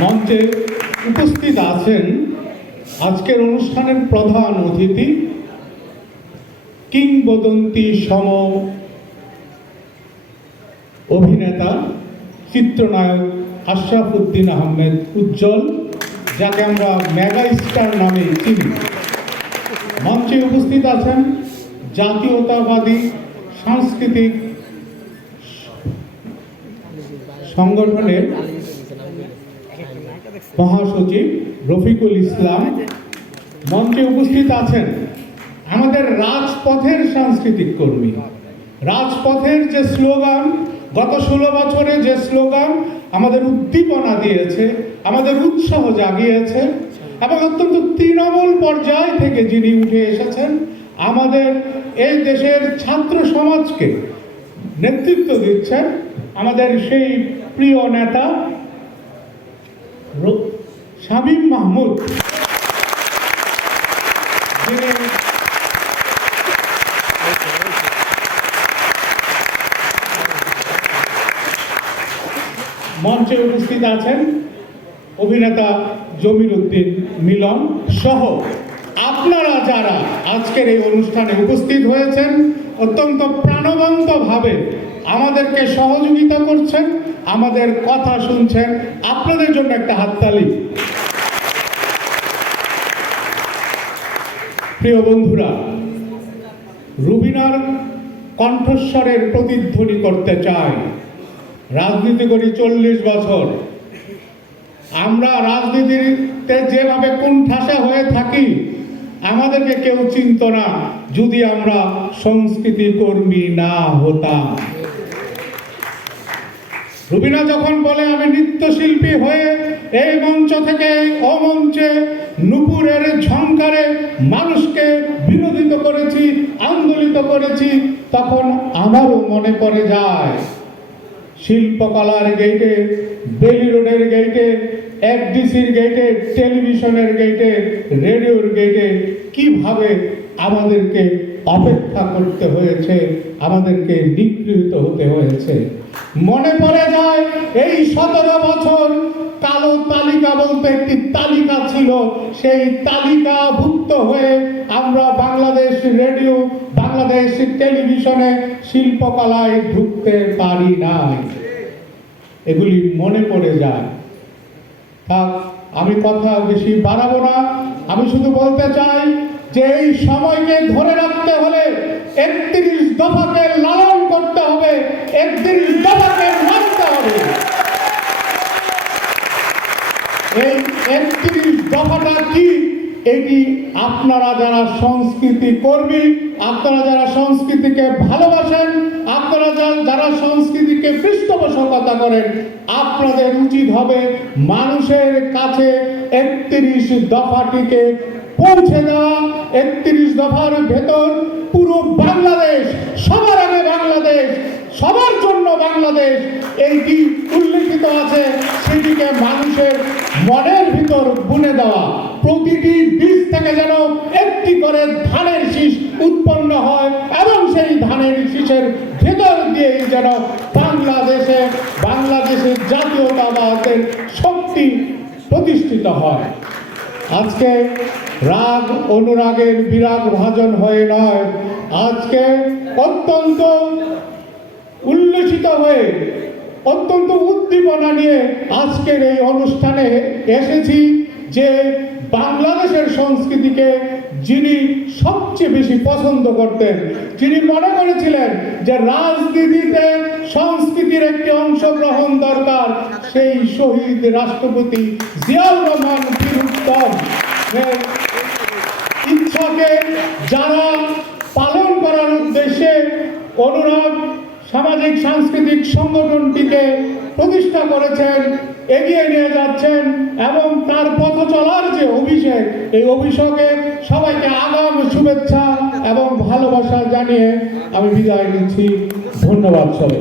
মঞ্চে উপস্থিত আছেন আজকের অনুষ্ঠানের প্রধান অতিথি, কিংবদন্তি সম অভিনেতা, চিত্রনায়ক আশরাফ উদ্দিন আহমেদ উজ্জ্বল, যাকে আমরা মেগা স্টার নামে চিনি। মঞ্চে উপস্থিত আছেন জাতীয়তাবাদী সাংস্কৃতিক সংগঠনের মহাসচিব রফিকুল ইসলাম। মঞ্চে উপস্থিত আছেন আমাদের রাজপথের সাংস্কৃতিক কর্মী। রাজপথের যে স্লোগান, গত 16 বছরে যে স্লোগান আমাদের উদ্দীপনা দিয়েছে, আমাদের উৎসাহ জাগিয়েছে এবং অত্যন্ত তৃণমূল পর্যায় থেকে যিনি উঠে এসেছেন, আমাদের এই দেশের ছাত্র সমাজকে নেতৃত্ব দিচ্ছেন, আমাদের সেই প্রিয় নেতা শামীম মাহমুদ, যিনি মঞ্চে উপস্থিত আছেন অভিনেতা জমির উদ্দিন মিলন সহ আপনারা যারা আজকের এই অনুষ্ঠানে উপস্থিত হয়েছেন, অত্যন্ত প্রাণবন্তভাবে আমাদেরকে সহযোগিতা করছেন, আমাদের কথা শুনছেন, আপনাদের জন্য একটা হাততালি। প্রিয় বন্ধুরা, রুবিনার কণ্ঠস্বরের প্রতিধ্বনি করতে চাই। রাজনীতি করি 40 বছর। আমরা রাজনীতিতে যেভাবে কোণঠাসা হয়ে থাকি, আমাদেরকে কেউ চিনত না যদি আমরা সংস্কৃতি কর্মী না হতাম। রুবিনা যখন বলে আমি নৃত্যশিল্পী হয়ে এই মঞ্চ থেকে ও মঞ্চে নুপুরের ঝংকারে মানুষকে বিনোদিত করেছি, আন্দোলিত করেছি, তখন আমারও মনে পড়ে যায় শিল্পকলার গেটে, বেলি রোডের গেটে, এফডিসির গেটে, টেলিভিশনের গেটে, রেডিওর গেটে কিভাবে আমাদেরকে অপেক্ষা করতে হয়েছে, আমাদেরকে নিগৃহীত হতে হয়েছে। মনে পড়ে যায় এই 17 বছর কালো তালিকা বলতে একটি তালিকা ছিল, সেই তালিকাভুক্ত হয়ে আমরা বাংলাদেশ রেডিও, বাংলাদেশ টেলিভিশনে শিল্পকলায় ঢুকতে পারি নাই। এগুলি মনে পড়ে যায়। থাক, আমি কথা বেশি বাড়াবো না। আমি শুধু বলতে চাই যে এই সময়কে ধরে রাখতে হলে 31 দফাকে লালন করতে হবে, 31 দফাকে মানতে হবে। এই 31 দফাটা কি? এটি আপনারা যারা সংস্কৃতি কর্মী, আপনারা যারা সংস্কৃতিকে ভালোবাসেন, আপনারা যারা সংস্কৃতিকে পৃষ্ঠপোষকতা করেন, আপনাদের উচিত হবে মানুষের কাছে 31 দফাটিকে পৌঁছে দেওয়া। 31 দফার ভেতর পুরো বাংলাদেশ, সবার আগে বাংলাদেশ, সবার জন্য বাংলাদেশ, এইটি উল্লেখিত আছে। সেটিকে মানুষের মনের ভিতর বুনে দেওয়া। প্রতিটি বীজ থেকে যেন একটি করে ধানের শীষ উৎপন্ন হয় এবং সেই ধানের শীষের ভেতর দিয়েই যেন বাংলাদেশের জাতীয়তাবাদের শক্তি প্রতিষ্ঠিত হয়। আজকে রাগ অনুরাগের বিরাগ ভাজন হয়ে নয়, আজকে অত্যন্ত উল্লসিত হয়ে, অত্যন্ত উদ্দীপনা নিয়ে আজকের এই অনুষ্ঠানে এসেছি যে বাংলাদেশের সংস্কৃতিকে যিনি সবচেয়ে বেশি পছন্দ করতেন, যিনি মনে করেছিলেন যে রাজনীতিতে সংস্কৃতির একটি অংশগ্রহণ দরকার, সেই শহীদ রাষ্ট্রপতি জিয়াউর রহমান বীর উত্তম ইচ্ছাকে যারা পালন করার উদ্দেশ্যে অনুরাগ সামাজিক সাংস্কৃতিক সংগঠনটিকে প্রতিষ্ঠা করেছেন, এগিয়ে নিয়ে যাচ্ছেন এবং তার পথ চলার যে অভিষেক, এই অভিষেকে সবাইকে আগাম শুভেচ্ছা এবং ভালোবাসা জানিয়ে আমি বিদায় নিচ্ছি। ধন্যবাদ সবাই।